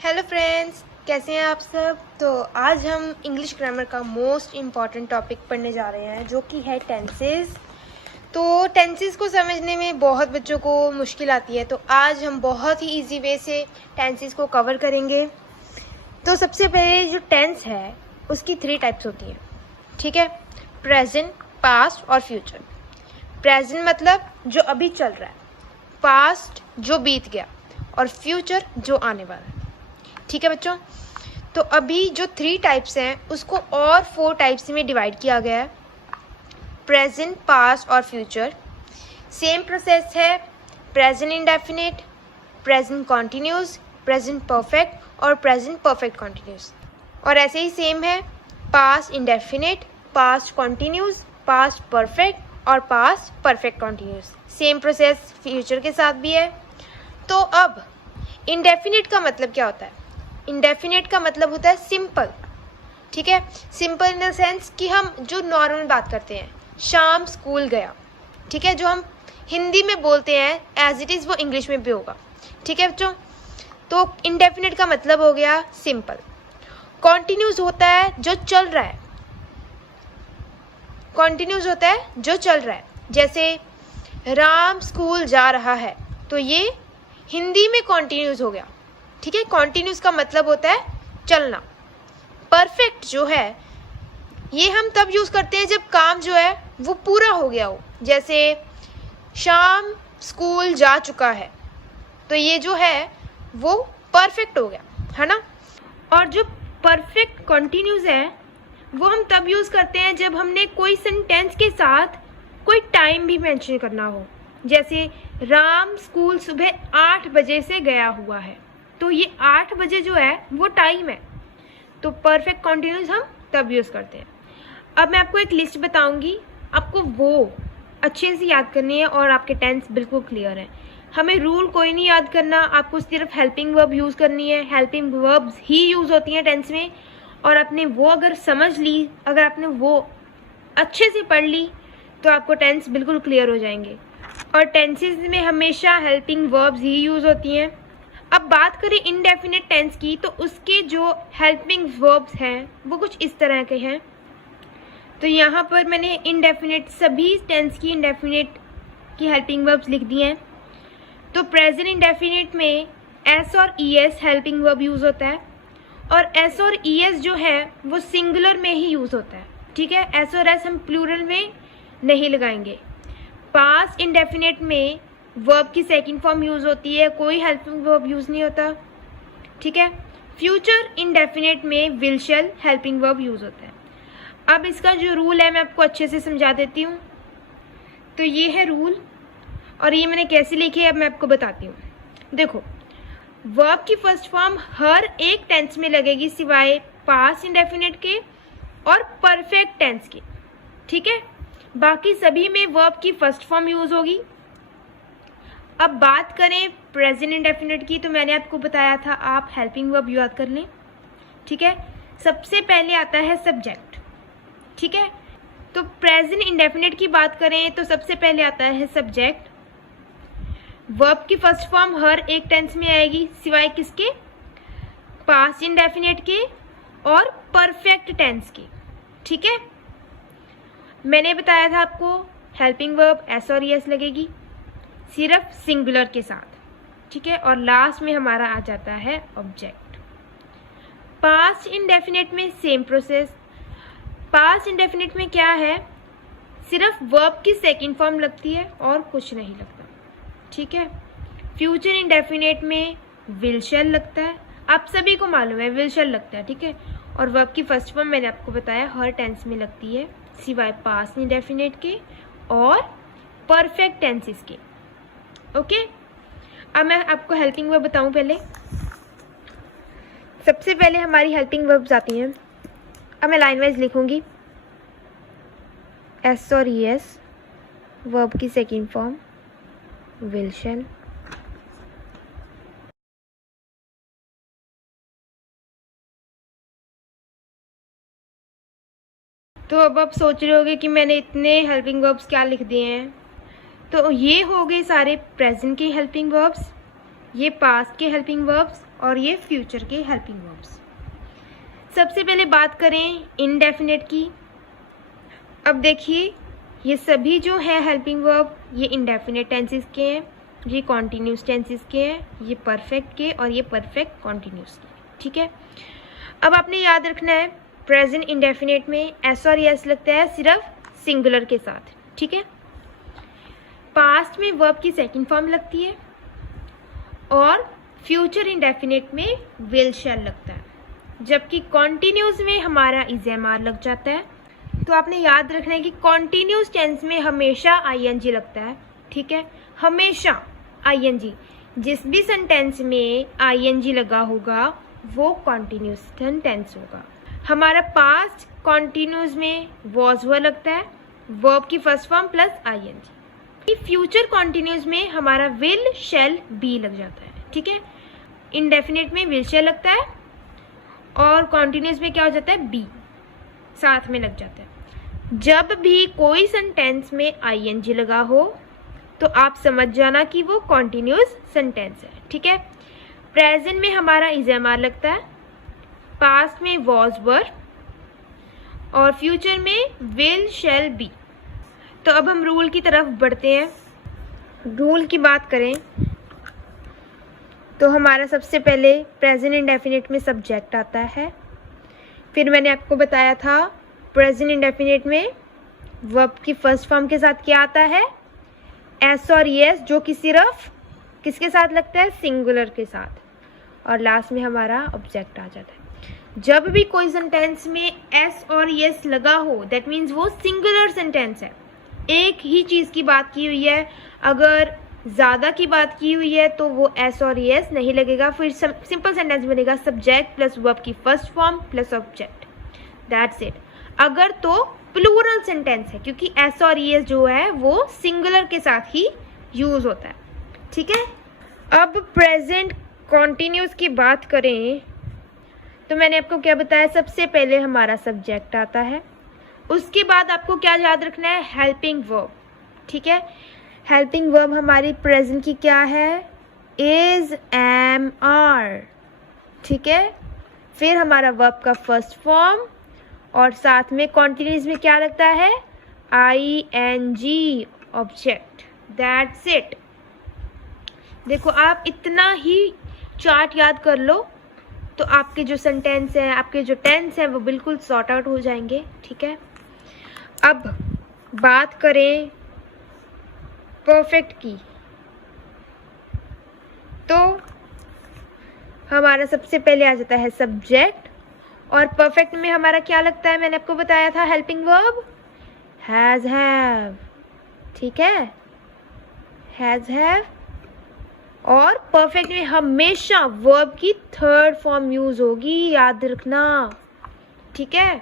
Hello friends, कैसे हैं आप सब। तो आज हम इंग्लिश ग्रामर का मोस्ट इम्पॉर्टेंट टॉपिक पढ़ने जा रहे हैं जो कि है टेंसेस। तो टेंसेस को समझने में बहुत बच्चों को मुश्किल आती है, तो आज हम बहुत ही इजी वे से टेंसेस को कवर करेंगे। तो सबसे पहले जो टेंस है उसकी 3 टाइप्स होती हैं, ठीक है। प्रेजेंट, पास्ट और फ्यूचर। प्रेजेंट मतलब जो अभी चल रहा है, पास्ट जो बीत गया और फ्यूचर जो आने वाला है, ठीक है बच्चों। तो अभी जो 3 टाइप्स हैं उसको और 4 टाइप्स में डिवाइड किया गया है, प्रेजेंट, पास्ट और फ्यूचर। सेम प्रोसेस है, present indefinite, present continuous, present perfect और प्रेजेंट परफेक्ट कॉन्टिन्यूस। और ऐसे ही सेम है past indefinite, past continuous, past perfect और past perfect continuous. Same process future के साथ भी है। तो अब इंडेफिनिट का मतलब क्या होता है? इंडेफिनिट का मतलब होता है सिंपल, ठीक है। सिंपल इन द सेंस कि हम जो नॉर्मल बात करते हैं, शाम स्कूल गया, ठीक है, जो हम हिंदी में बोलते हैं एज इट इज़ वो इंग्लिश में भी होगा, ठीक है बच्चों। तो इंडेफिनिट का मतलब हो गया सिंपल। कॉन्टिन्यूस होता है जो चल रहा है, कॉन्टिन्यूस होता है जो चल रहा है। जैसे राम स्कूल जा रहा है, तो ये हिंदी में कॉन्टिन्यूस हो गया, ठीक है। कॉन्टिन्यूस का मतलब होता है चलना। परफेक्ट जो है ये हम तब यूज़ करते हैं जब काम जो है वो पूरा हो गया हो। जैसे शाम स्कूल जा चुका है, तो ये जो है वो परफेक्ट हो गया, है ना। और जो परफेक्ट कॉन्टिन्यूस है वो हम तब यूज़ करते हैं जब हमने कोई सेंटेंस के साथ कोई टाइम भी मेंशन करना हो। जैसे राम स्कूल सुबह 8 बजे से गया हुआ है, तो ये 8 बजे जो है वो टाइम है, तो परफेक्ट कॉन्टिन्यूस हम तब यूज़ करते हैं। अब मैं आपको एक लिस्ट बताऊंगी, आपको वो अच्छे से याद करनी है और आपके टेंस बिल्कुल क्लियर है। हमें रूल कोई नहीं याद करना, आपको सिर्फ हेल्पिंग वर्ब यूज़ करनी है। हेल्पिंग वर्ब्स ही यूज़ होती हैं टेंस में, और आपने वो अगर समझ ली, अगर आपने वो अच्छे से पढ़ ली, तो आपको टेंस बिल्कुल क्लियर हो जाएंगे। और टेंसेस में हमेशा हेल्पिंग वर्ब्स ही यूज़ होती हैं। अब बात करें इनडेफिनिट टेंस की, तो उसके जो हेल्पिंग वर्ब्स हैं वो कुछ इस तरह के हैं। तो यहाँ पर मैंने इनडेफिनिट सभी टेंस की इनडेफिनिट की हेल्पिंग वर्ब्स लिख दी हैं। तो प्रेजेंट इंडेफिनिट में एस और E S helping verb use होता है, और एस और ई एस जो है वो सिंगुलर में ही यूज़ होता है, ठीक है। एस और एस हम प्लूरल में नहीं लगाएंगे। पास्ट इंडेफिनिट में वर्ब की सेकंड फॉर्म यूज़ होती है, कोई हेल्पिंग वर्ब यूज़ नहीं होता, ठीक है। फ्यूचर इंडेफिनिट में will shall helping verb use होता है। अब इसका जो रूल है मैं आपको अच्छे से समझा देती हूँ। तो ये है रूल, और ये मैंने कैसे लिखे अब मैं आपको बताती हूँ। देखो, वर्ब की फर्स्ट फॉर्म हर एक टेंस में लगेगी सिवाय पास्ट इंडेफिनिट के और परफेक्ट टेंस के, ठीक है। बाकी सभी में वर्ब की फर्स्ट फॉर्म यूज़ होगी। अब बात करें प्रेजेंट इंडेफिनिट की, तो मैंने आपको बताया था आप हेल्पिंग वर्ब याद कर लें, ठीक है। सबसे पहले आता है सब्जेक्ट, ठीक है। तो प्रेजेंट इंडेफिनिट की बात करें तो सबसे पहले आता है सब्जेक्ट। वर्ब की फर्स्ट फॉर्म हर एक टेंस में आएगी सिवाय किसके? पास्ट इंडेफिनिट के और परफेक्ट टेंस के, ठीक है। मैंने बताया था आपको हेल्पिंग वर्ब एस और एस लगेगी सिर्फ सिंगुलर के साथ, ठीक है। और लास्ट में हमारा आ जाता है ऑब्जेक्ट। पास्ट इंडेफिनिट में सेम प्रोसेस। पास्ट इंडेफिनिट में क्या है, सिर्फ वर्ब की सेकंड फॉर्म लगती है और कुछ नहीं लगता, ठीक है। फ्यूचर इंडेफिनिट में विल शैल लगता है, आप सभी को मालूम है विल शैल लगता है, ठीक है। और वर्ब की फर्स्ट फॉर्म मैंने आपको बताया हर टेंस में लगती है सिवाय पास्ट इंडेफिनिट के और परफेक्ट टेंसेस के, ओके। अब मैं आपको हेल्पिंग वर्ब बताऊं। पहले सबसे पहले हमारी हेल्पिंग वर्ब्स आती हैं। अब मैं लाइन वाइज लिखूंगी। एस और ई एस, वर्ब की सेकंड फॉर्म विल शैल, तो अब आप सोच रहे होगे कि मैंने इतने हेल्पिंग वर्ब्स क्या लिख दिए हैं। तो ये हो गए सारे प्रेजेंट के हेल्पिंग वर्ब्स, ये पास्ट के हेल्पिंग वर्ब्स और ये फ्यूचर के हेल्पिंग वर्ब्स। सबसे पहले बात करें इंडेफिनिट की। अब देखिए ये सभी जो है हेल्पिंग वर्ब ये इंडेफिनिट टेंसेस के हैं, ये कॉन्टिन्यूस टेंसेस के हैं, ये परफेक्ट के और ये परफेक्ट कॉन्टिन्यूस के। ठीक है, अब आपने याद रखना है प्रेजेंट इंडेफिनिट में एस और यस लगता है सिर्फ सिंगुलर के साथ। ठीक है, पास्ट में वर्ब की सेकंड फॉर्म लगती है और फ्यूचर इंडेफिनिट में विल शैल लगता है, जबकि कॉन्टिन्यूस में हमारा इज़ लग जाता है। तो आपने याद रखना है कि कॉन्टिन्यूस टेंस में हमेशा आईएनजी लगता है। ठीक है, हमेशा आईएनजी। जिस भी सेंटेंस में आईएनजी लगा होगा वो कॉन्टिन्यूस टेंस होगा। हमारा पास्ट कॉन्टिन्यूस में वॉज हुआ लगता है, वर्ब की first form plus ING. Future continuous में हमारा विल शैल बी लग जाता है। ठीक है, इंडेफिनिट में विल शैल लगता है और कॉन्टिन्यूस में क्या हो जाता है, बी साथ में लग जाता है। जब भी कोई सेंटेंस में आईएनजी लगा हो तो आप समझ जाना कि वो कॉन्टिन्यूस सेंटेंस है। ठीक है, प्रेजेंट में हमारा इज़ लगता है, पास्ट में वॉज वर और फ्यूचर में विल शैल बी। तो अब हम रूल की तरफ बढ़ते हैं। रूल की बात करें तो हमारा सबसे पहले प्रेजेंट इंडेफिनिट में सब्जेक्ट आता है। फिर मैंने आपको बताया था प्रेजेंट इंडेफिनिट में वर्ब की फर्स्ट फॉर्म के साथ क्या आता है, एस और यस, जो कि सिर्फ किसके साथ लगता है, सिंगुलर के साथ, और लास्ट में हमारा ऑब्जेक्ट आ जाता है। जब भी कोई सेंटेंस में एस और यस लगा हो दैट मीन्स वो सिंगुलर सेंटेंस है, एक ही चीज़ की बात की हुई है। अगर ज़्यादा की बात की हुई है तो वो एस और यस नहीं लगेगा, फिर सिंपल सेंटेंस बनेगा सब्जेक्ट प्लस वर्ब की first form plus object, that's it. अगर तो प्लूरल सेंटेंस है, क्योंकि एस और यस जो है वो सिंगुलर के साथ ही यूज होता है। ठीक है, अब प्रेजेंट कॉन्टिन्यूस की बात करें तो मैंने आपको क्या बताया, सबसे पहले हमारा सब्जेक्ट आता है, उसके बाद आपको क्या याद रखना है, हेल्पिंग वर्ब। ठीक है, हेल्पिंग वर्ब हमारी प्रेजेंट की क्या है, इज, एम, आर। ठीक है, फिर हमारा वर्ब का फर्स्ट फॉर्म और साथ में कॉन्टिन्यूस में क्या लगता है, I N G, object, that's it. देखो आप इतना ही चार्ट याद कर लो तो आपके जो सेंटेंस है, आपके जो टेंस है वो बिल्कुल सॉर्ट आउट हो जाएंगे। ठीक है, अब बात करें परफेक्ट की तो हमारा सबसे पहले आ जाता है सब्जेक्ट, और परफेक्ट में हमारा क्या लगता है, मैंने आपको बताया था हेल्पिंग वर्ब हैज, हैव। ठीक है, हैज, हैव, और परफेक्ट में हमेशा वर्ब की थर्ड फॉर्म यूज होगी, याद रखना। ठीक है,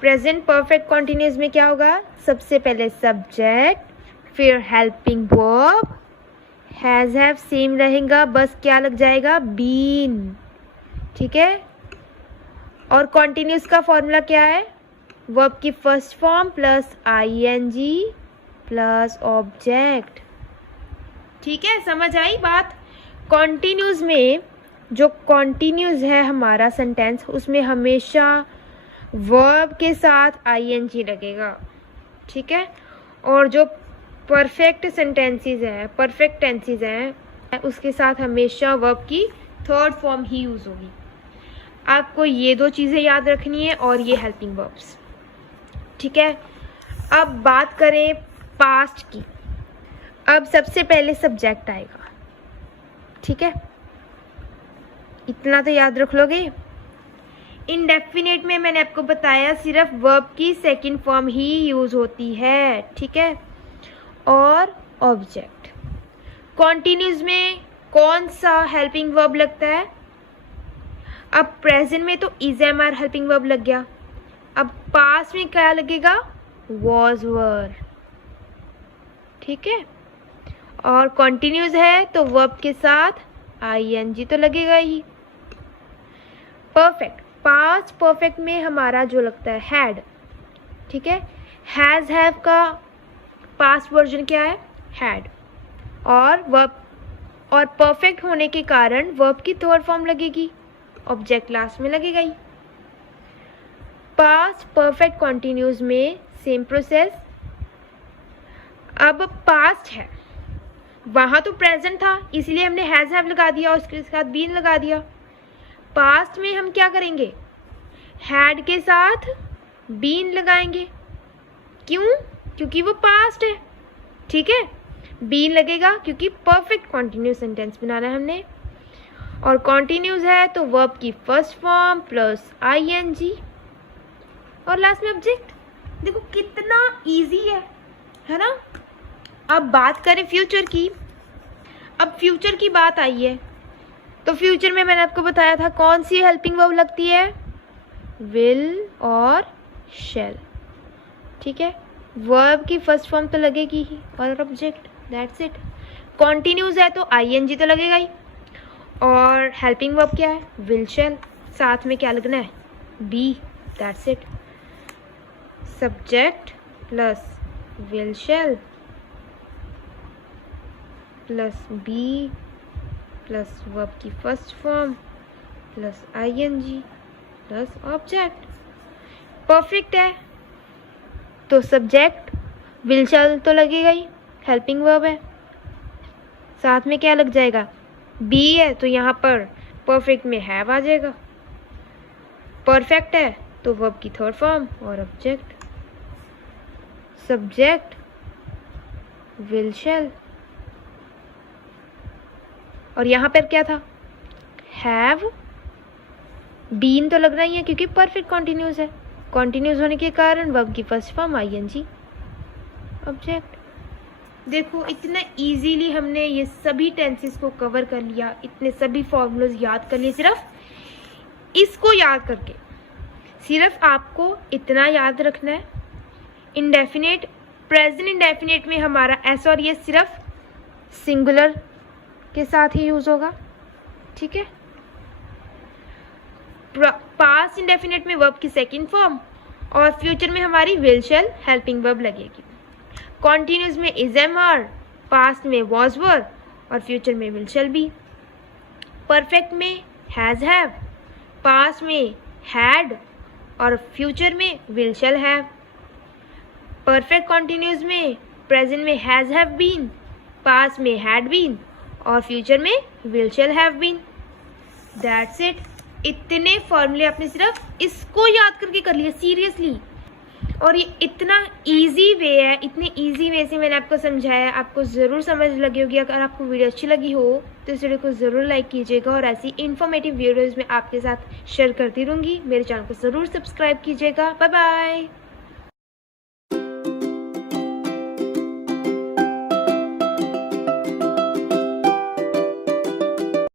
प्रेजेंट परफेक्ट कॉन्टिन्यूस में क्या होगा, सबसे पहले सब्जेक्ट फिर helping verb, has, have same रहेगा, बस क्या लग जाएगा, बीन। ठीक है, और कॉन्टिन्यूस का फॉर्मूला क्या है, वर्ब की first form plus ING plus object. ठीक है, समझ आई बात। कॉन्टिन्यूस में जो कॉन्टिन्यूस है हमारा सेंटेंस, उसमें हमेशा वर्ब के साथ आईएनजी लगेगा। ठीक है, और जो परफेक्ट सेंटेंसेस हैं, परफेक्ट टेंसेस हैं, उसके साथ हमेशा वर्ब की थर्ड फॉर्म ही यूज होगी। आपको ये दो चीज़ें याद रखनी है और ये हेल्पिंग वर्ब्स। ठीक है, अब बात करें पास्ट की। अब सबसे पहले सब्जेक्ट आएगा। ठीक है, इतना तो याद रख लोगे। इंडेफिनिट में मैंने आपको बताया सिर्फ वर्ब की सेकंड फॉर्म ही यूज होती है। ठीक है, और ऑब्जेक्ट। कॉन्टिन्यूस में कौन सा हेल्पिंग वर्ब लगता है, अब प्रेजेंट में तो is, am, are helping verb लग गया। अब पास्ट में क्या लगेगा, वॉज, वर। ठीक है, और कॉन्टिन्यूस है तो वर्ब के साथ आईएनजी तो लगेगा ही। परफेक्ट, पास्ट परफेक्ट में हमारा जो लगता है हैड। ठीक है, हैज, हैव का पास्ट वर्जन क्या है, हैड, और वर्ब और परफेक्ट होने के कारण वर्ब की थर्ड फॉर्म लगेगी, ऑब्जेक्ट लास्ट में लगेगा ही। पास्ट परफेक्ट कॉन्टिन्यूज में सेम प्रोसेस। अब पास्ट है, वहाँ तो प्रेजेंट था इसलिए हमने हैज़ हैव लगा दिया और उसके साथ बीन लगा दिया। पास्ट में हम क्या करेंगे, हैड के साथ बीन लगाएंगे। क्यों? क्योंकि वो पास्ट है, ठीक है। बीन लगेगा क्योंकि परफेक्ट कॉन्टिन्यूस सेंटेंस बनाना है हमने, और कॉन्टिन्यूस है तो वर्ब की फर्स्ट फॉर्म प्लस आईएनजी और लास्ट में ऑब्जेक्ट। देखो कितना इजी है ना। अब बात करें फ्यूचर की। अब फ्यूचर की बात आई है तो फ्यूचर में मैंने आपको बताया था कौन सी हेल्पिंग वर्ब लगती है, विल और शैल, ठीक है। वर्ब की फर्स्ट फॉर्म तो लगेगी ही और ऑब्जेक्ट, दैट्स इट। कॉन्टिन्यूस है तो आईएनजी तो लगेगा ही, और हेल्पिंग वर्ब क्या है, विल शैल, साथ में क्या लगना है, B, that's it. Subject plus will shall plus be plus verb की first form plus ING plus object. Perfect है तो सब्जेक्ट विल शैल तो लगेगा ही, हेल्पिंग वर्ब है, साथ में क्या लग जाएगा, बी है तो यहाँ पर परफेक्ट में हैव आ जाएगा। परफेक्ट है तो वर्ब की थर्ड फॉर्म और ऑब्जेक्ट। सब्जेक्ट विल शैल, और यहाँ पर क्या था, हैव, बीन तो लगना ही है क्योंकि परफेक्ट कॉन्टिन्यूस है, कॉन्टिन्यूस होने के कारण वर्ब की फर्स्ट फॉर्म आईएनजी, ऑब्जेक्ट। देखो इतना इजीली हमने ये सभी टेंसेस को कवर कर लिया, इतने सभी फॉर्मूलाज याद कर लिए सिर्फ इसको याद करके। सिर्फ आपको इतना याद रखना है, इंडेफिनेट, प्रेजेंट इंडेफिनेट में हमारा एस और ये सिर्फ सिंगुलर के साथ ही यूज होगा, ठीक है। पास्ट इंडेफिनेट में वर्ब की सेकंड फॉर्म, और फ्यूचर में हमारी विल शैल हेल्पिंग वर्ब लगेगी। कॉन्टिन्यूस में इज एम आर, पास्ट में वॉज वर और फ्यूचर में विल शैल बी। परफेक्ट में हैज हैव, पास्ट में हैड और फ्यूचर में will shall have. Perfect continuous में प्रेजेंट में हैज हैव बीन, पास्ट में हैड बीन और फ्यूचर में will shall have been, that's it. इतने फॉर्मूले आपने सिर्फ इसको याद करके कर लिया, सीरियसली। और ये इतना इजी वे है, इतने इजी वे से मैंने आपको समझाया, आपको ज़रूर समझ लगी होगी। अगर आपको वीडियो अच्छी लगी हो तो इस वीडियो को ज़रूर लाइक कीजिएगा, और ऐसी इन्फॉर्मेटिव वीडियोज़ मैं आपके साथ शेयर करती रहूँगी। मेरे चैनल को ज़रूर सब्सक्राइब कीजिएगा। Bye bye.